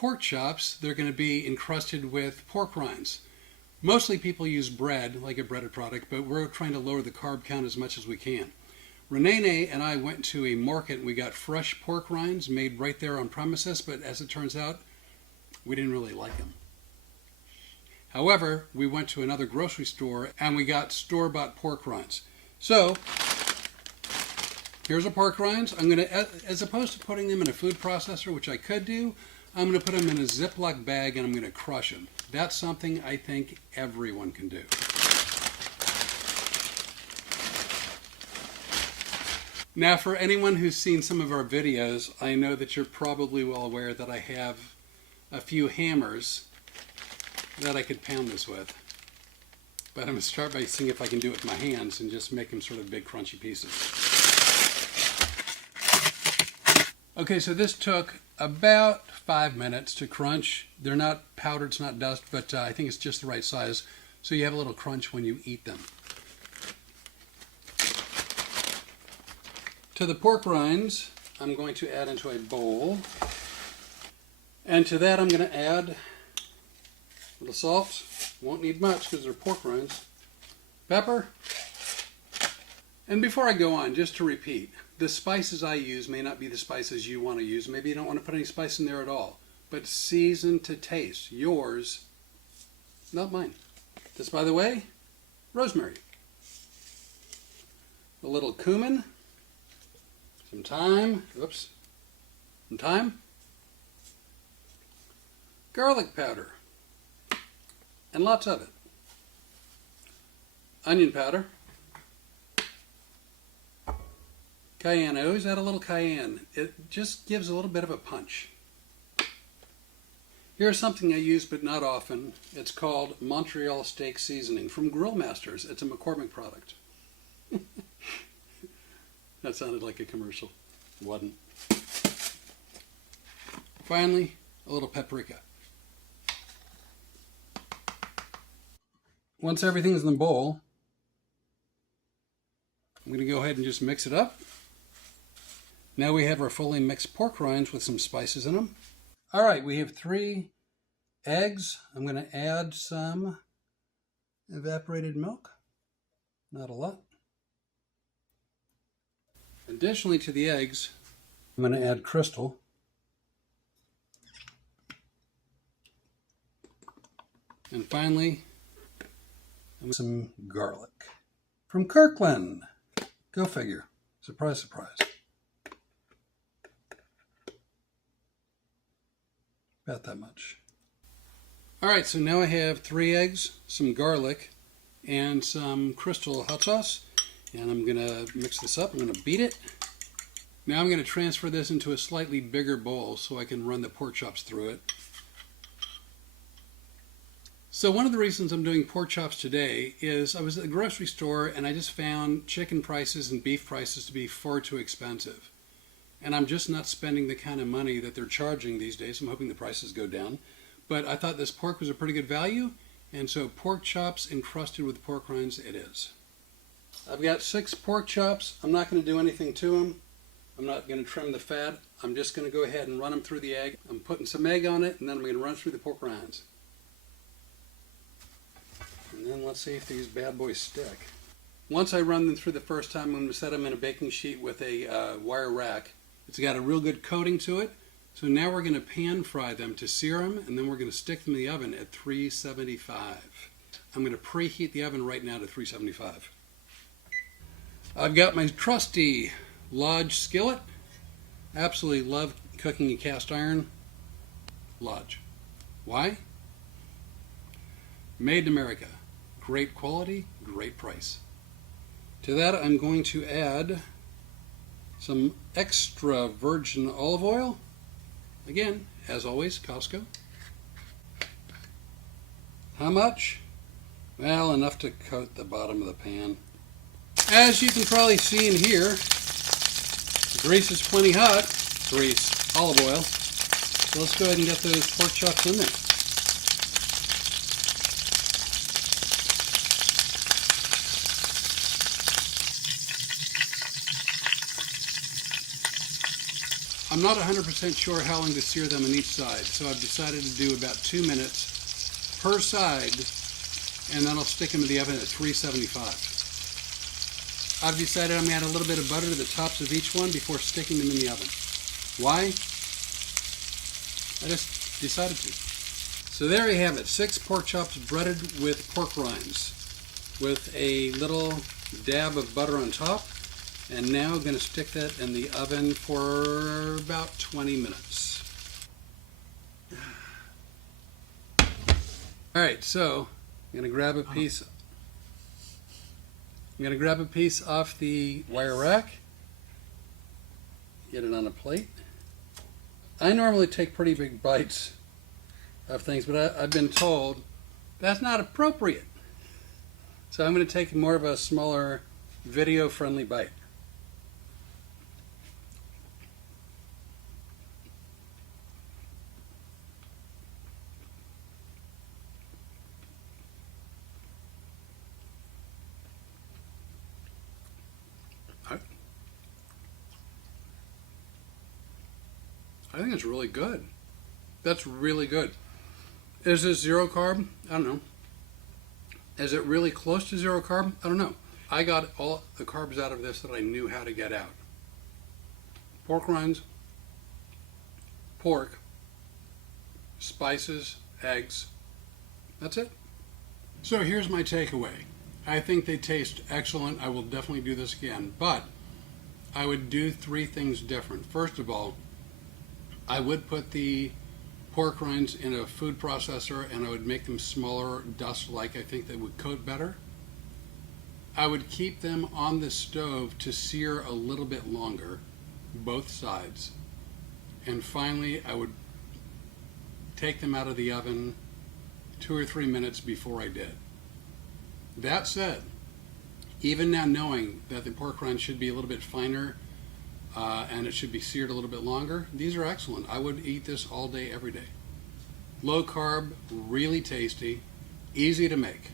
pork chops, they're going to be encrusted with pork rinds. Mostly people use bread, like a breaded product, but we're trying to lower the carb count as much as we can. Renee and I went to a market and we got fresh pork rinds made right there on premises, but as it turns out, we didn't really like them. However, we went to another grocery store and we got store-bought pork rinds. So, here's our pork rinds. I'm going to, as opposed to putting them in a food processor, which I could do, I'm going to put them in a Ziploc bag and I'm going to crush them. That's something I think everyone can do. Now, for anyone who's seen some of our videos, I know that you're probably well aware that I have a few hammers that I could pound this with. But I'm going to start by seeing if I can do it with my hands and just make them sort of big crunchy pieces. Okay, so this took about 5 minutes to crunch. They're not powdered, it's not dust, but I think it's just the right size, so you have a little crunch when you eat them. To the pork rinds, I'm going to add into a bowl. And to that I'm going to add a little salt. Won't need much because they're pork rinds. Pepper. And before I go on, just to repeat, the spices I use may not be the spices you want to use. Maybe you don't want to put any spice in there at all. But season to taste. Yours, not mine. This, by the way, rosemary. A little cumin. Some thyme. Oops. Some thyme. Garlic powder. And lots of it. Onion powder. Cayenne. I always add a little cayenne. It just gives a little bit of a punch. Here's something I use but not often. It's called Montreal Steak Seasoning from Grill Masters. It's a McCormick product. That sounded like a commercial. It wasn't. Finally, a little paprika. Once everything's in the bowl, I'm going to go ahead and just mix it up. Now we have our fully mixed pork rinds with some spices in them. All right, we have 3 eggs. I'm going to add some evaporated milk. Not a lot. Additionally to the eggs, I'm going to add Crystal. And finally, some garlic from Kirkland. Go figure. Surprise, surprise. About that much. All right, so now I have 3 eggs, some garlic, and some Crystal hot sauce. And I'm going to mix this up. I'm going to beat it. Now I'm going to transfer this into a slightly bigger bowl so I can run the pork chops through it. So one of the reasons I'm doing pork chops today is I was at the grocery store and I just found chicken prices and beef prices to be far too expensive. And I'm just not spending the kind of money that they're charging these days. I'm hoping the prices go down. But I thought this pork was a pretty good value, and so pork chops encrusted with pork rinds it is. I've got 6 pork chops. I'm not going to do anything to them. I'm not going to trim the fat. I'm just going to go ahead and run them through the egg. I'm putting some egg on it, and then I'm going to run through the pork rinds. And then let's see if these bad boys stick. Once I run them through the first time, I'm going to set them in a baking sheet with a wire rack. It's got a real good coating to it. So now we're going to pan fry them to sear them, and then we're going to stick them in the oven at 375. I'm going to preheat the oven right now to 375. I've got my trusty Lodge skillet. Absolutely love cooking in cast iron. Lodge. Why? Made in America. Great quality, great price. To that I'm going to add some extra virgin olive oil. Again, as always, Costco. How much? Well, enough to coat the bottom of the pan. As you can probably see in here, the grease is plenty hot. Grease, olive oil. So let's go ahead and get those pork chops in there. I'm not 100% sure how long to sear them on each side, so I've decided to do about 2 minutes per side, and then I'll stick them in the oven at 375. I've decided I'm going to add a little bit of butter to the tops of each one before sticking them in the oven. Why? I just decided to. So there you have it, 6 pork chops breaded with pork rinds with a little dab of butter on top. And now I'm going to stick that in the oven for about 20 minutes. All right, so I'm going to grab a piece. I'm going to grab a piece off the wire rack. Get it on a plate. I normally take pretty big bites of things, but I've been told that's not appropriate. So I'm going to take more of a smaller, video-friendly bite. I think it's really good. That's really good. Is this zero carb? I don't know. Is it really close to zero carb? I don't know. I got all the carbs out of this that I knew how to get out. Pork rinds, pork, spices, eggs. That's it. So here's my takeaway. I think they taste excellent. I will definitely do this again, but I would do 3 things different. First of all, I would put the pork rinds in a food processor and I would make them smaller, dust-like. I think they would coat better. I would keep them on the stove to sear a little bit longer, both sides. And finally, I would take them out of the oven 2 or 3 minutes before I did. That said, even now knowing that the pork rind should be a little bit finer and it should be seared a little bit longer, these are excellent. I would eat this all day, every day. Low carb, really tasty, easy to make.